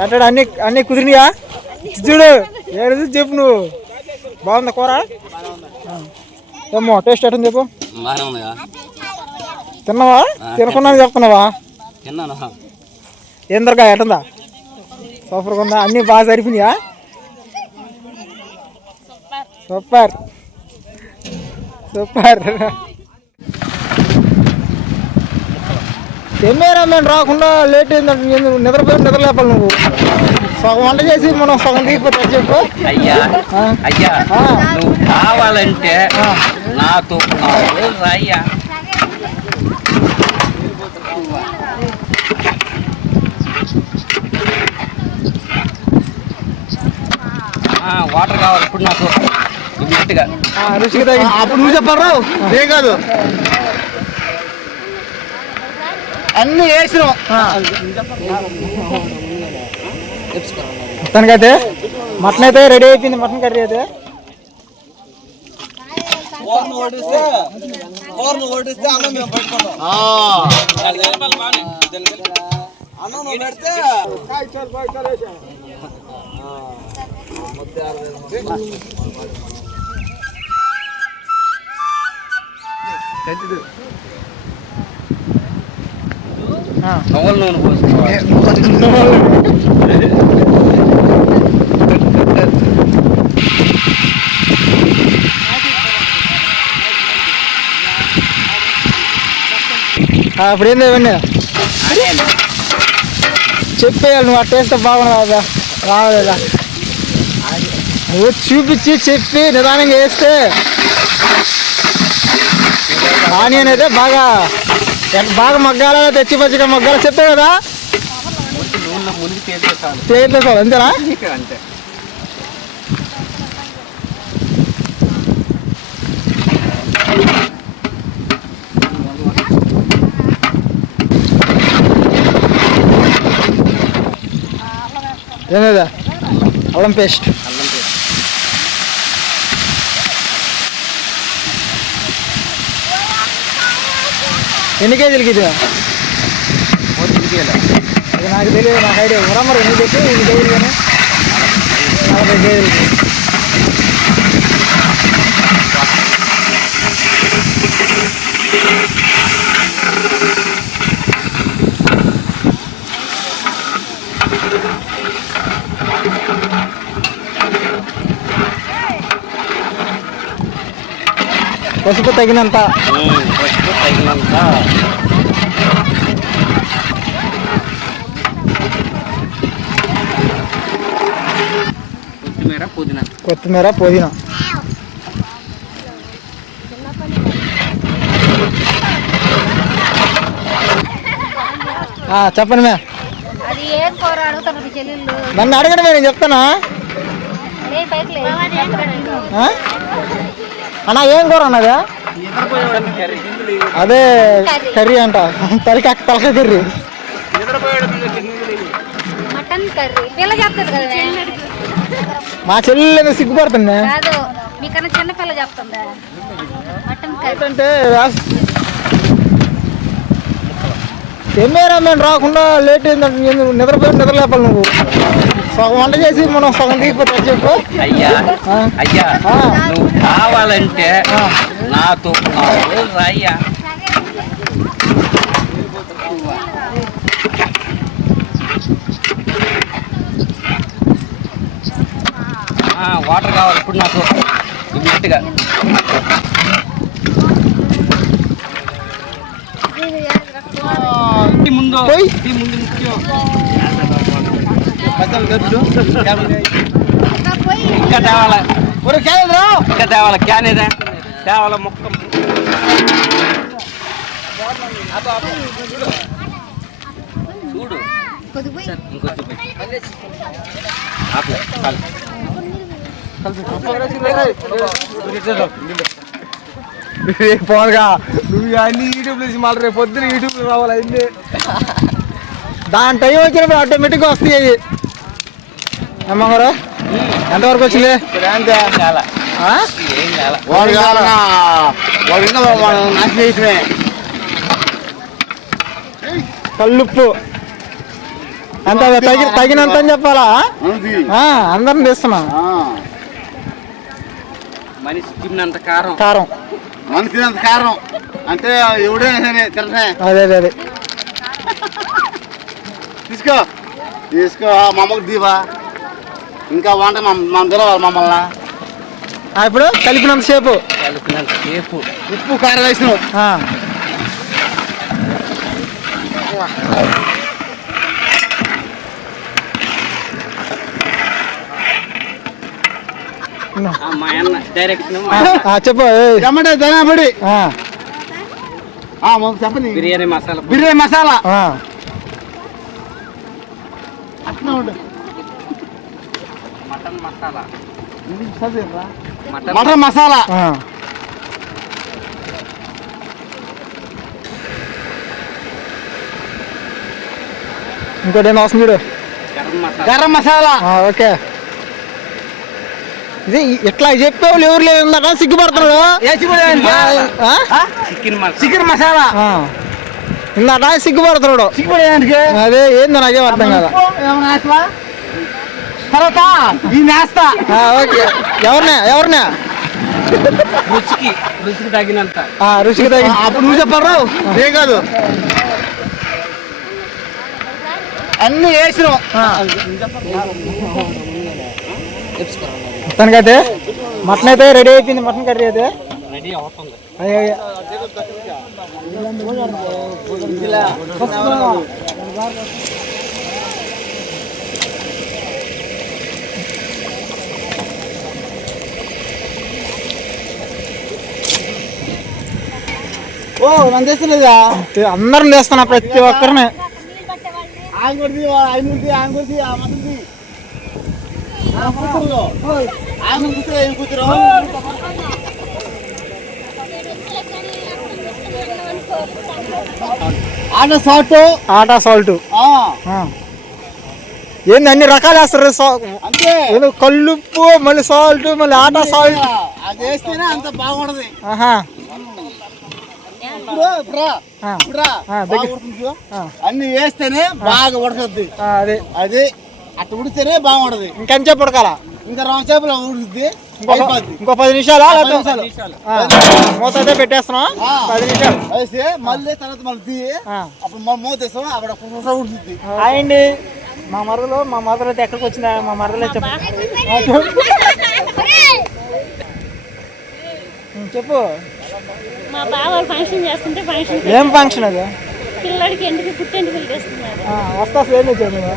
అట్టాడు అన్ని కుదిరినాయా చూడు ఏడు చెప్పు నువ్వు బాగుందా కూర ఏమో టేస్ట్ ఎట్టుంది చెప్పు తిన్నావా తినకున్నా చెప్తున్నావా ఏం దొరకా ఎట్టుందా సూపర్గా ఉందా అన్నీ బాగా సరిపోయినాయా సూపర్ సూపర్ ఏమేరా మేము రాకుండా లేట్ అయిందంటే నిద్రలేపాలి నువ్వు సగం వంట చేసి మనం సగం తీసిపోతా చెప్పు అయ్యా నువ్వు కావాలంటే నాతో రాయ్యా వాటర్ కావాలి ఇప్పుడు నాకు గట్టిగా రుచికి తగ్గి అప్పుడు నువ్వు చెప్పారు ఏం కాదు అన్నీ వేసినాం మొత్తానికైతే మటన్ అయితే రెడీ అయిపోయింది మటన్ కర్రీ అయితే నవ్వుల నూనె పోసుకోవాలి అప్పుడు ఏంది ఇవన్నీ చెప్పేయాలి నువ్వు ఆ టేస్ట్ బాగున్నా రావలేదా నువ్వు చూపించి చెప్పి నిదానంగా వేస్తే ఆనియన్ అయితే బాగా మగ్గాల తెచ్చి పచ్చిగా మగ్గాల చెప్పే కదా తేలితే చాలు అంతేనా అంతే ఏమేదా అల్లం పేస్ట్ ఎన్ని కేజీలకి ఇది నాకు తెలియదు నాకు ఐడియా ఉరమ్మరు ఎన్ని చెప్పి ఎన్ని కేజీలు కానీ 40 కేజీలకి పసుపు తగినంత కొత్తిమీర పుదీనా చెప్పండి మే నన్ను అడగండి నేను చెప్తానా అన్నా ఏం కూర అన్నదా అదే కర్రీ అంట తలకాయ కర్రీ మా చెల్లెలు సిగ్గుపడుతుంది అంటే ఏమేరా మేము రాకుండా లేట్ అయిందంటే నిద్రలేపాలి నువ్వు సగం వంట చేసి మనం సగం తీసిపోతా చెప్పు అయ్యా నువ్వు కావాలంటే నాతో రాయ్యా వాటర్ కావాలి ఇప్పుడు నాకు గట్టిగా ముందు ఇంకా తేవాల క్యాన్ ఏదా తేవాల మొక్క చూడు పోగా నువ్వు అన్ని యూట్యూబ్ నుంచి మళ్ళీ రేపు పొద్దున యూట్యూబ్ రావాలి అన్నీ దాని టైం వచ్చినప్పుడు ఆటోమేటిక్గా వస్తాయి అమ్మగారు ఎంతవరకు వచ్చింది కల్లుప్పు అంత తగినంత అని చెప్పాలా? అందరిని తీస్తున్నా. మనిషి తిన్నంత కారం. కారం మనిషి తినంత కారం అంటే ఎవడైనా తింటే. అదే అదే తీసుకో తీసుకో మమ్మల్ని దీవా ఇంకా వంట మనం తినవాలి మమ్మల్ని. ఇప్పుడు కలిపినంత సేపు ఉప్పు కారం వేసినావు. చెప్పు టమాటా ధనియాపొడి చెప్పండి. బిర్యానీ మసాలా. బిర్యానీ మసాలా అట్లా ఉండు. మటన్ మసాలా. మటన్ మసాలా. ఇంకోటి ఏం అవసరం చూడు. గరం మసాలా. ఓకే ఇది ఇట్లా చెప్పేవాళ్ళు ఎవరు లేదు సిగ్గుపడుతున్నాడు. చికెన్ మసాలా ఇందాట సిగ్గుపడుతున్నాడు. అదే ఏందో నాకేం అర్థం కదా. తర్వాత ఈ నేస్తా. ఓకే ఎవరినా రుచికి తగినంత. రుచికి తగిన అప్పుడు నువ్వు చెప్పారు ఏం కాదు. అన్ని వేసినాం. మొత్తానికైతే మటన్ అయితే రెడీ అయిపోయింది. మటన్ కర్రీ అయితే రెడీ అవుతుంది. నన్ను చేస్తలేదా? అందరిని చేస్తున్నా ప్రతి ఒక్కరిని. ఆటా సాల్ట్ ఏంది అన్ని రకాలు వేస్తారు. కల్లుప్పు మళ్ళీ సాల్ట్ మళ్ళీ ఆటా సాల్ట్. అది వేస్తేనే అంత బాగుంటది. అన్ని వేస్తేనే బాగా ఉడకద్ది. అదే అది అట్లా ఉడితేనే బాగుంటది. ఇంకెంచేపు ఉడకాల? ఇంకా రామచేపలు ఉడుకుద్ది. ఇంకో 10 నిమిషాలు మూత అయితే పెట్టేస్తున్నాం. 10 నిమిషాలు వేస్తే మళ్ళీ తర్వాత మళ్ళీ తీయి అప్పుడు మనం మూత వేస్తాం. అక్కడ ఉడుకుద్ది. అయ్యండి మా మరదలు అయితే ఎక్కడికి వచ్చిందా? మా మరదలు చెప్పు. మా బావ ఫంక్షన్ చేస్తుంటే ఏం ఫంక్షన్ అది? పిల్లడికి ఎందుకు పుట్టెందుకు చేస్తున్నారు. వస్తా ఏం తెచ్చావు?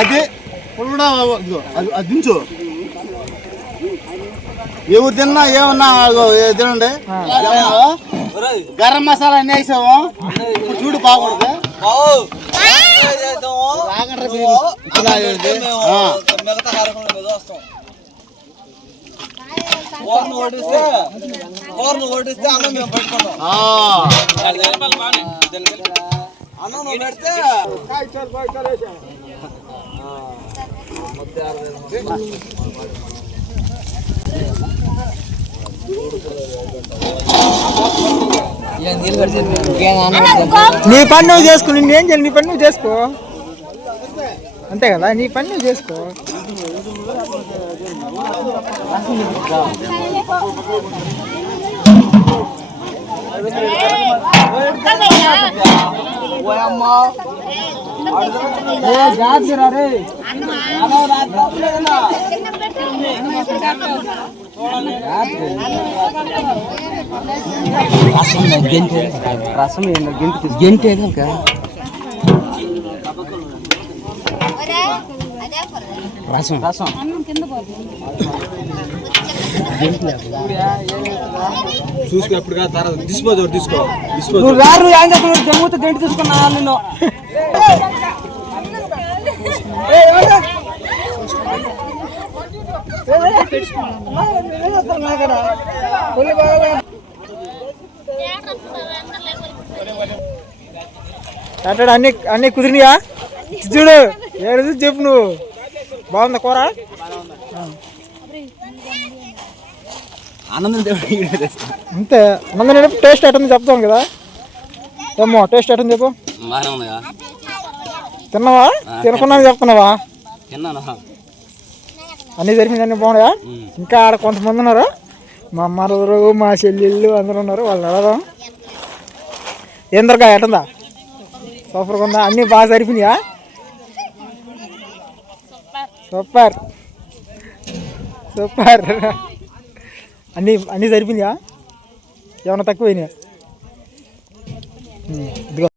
అది అది దించు. ఎవరు తిన్నా ఏమన్నా తినండి. గరం మసాలా అన్నీ వేసాము. చూడు బాగుండదు. ఓడిస్తే అన్నం మేము పెట్టుకున్నాం. అన్నం నువ్వు పెడితే నీ పని నువ్వు చేసుకో. నిన్నేం చేయాలి? నీ పని నువ్వు చేసుకో. అంతే కదా, నీ పని నువ్వు చేసుకో. రసం గెంటే రసం రసం చూసుకో. ఎప్పుడు తీసుకో తీసుకో. జమ్ముతో గంటి తీసుకున్నా నేను. అంటే అన్ని కుదిరినాయా? చూడు ఏడు చెప్పు. నువ్వు బాగుందా కూర? ఆనందం అంతే. ఆనందం టేస్ట్ ఎట్టుంది చెప్తాం కదా. ఏమో టేస్ట్ ఎట్టని చెప్పు. బాగానే ఉందిగా. తిన్నావా? తినకుండా చెప్తున్నావా? తిన్నాను. అన్నీ జరిపింది, అన్నీ బాగున్నాయా? ఇంకా ఆడ కొంతమంది ఉన్నారు, మా అమ్మరు మా చెల్లెళ్ళు అందరూ ఉన్నారు, వాళ్ళు అడగదాం. ఏం దొరకా ఎట్టందా? సూపర్గా ఉందా? అన్నీ బాగా సరిపోయినాయా? Super super. అన్నీ సరిపోయినాయా? ఏమన్నా తక్కువైనాయా? ఇదిగో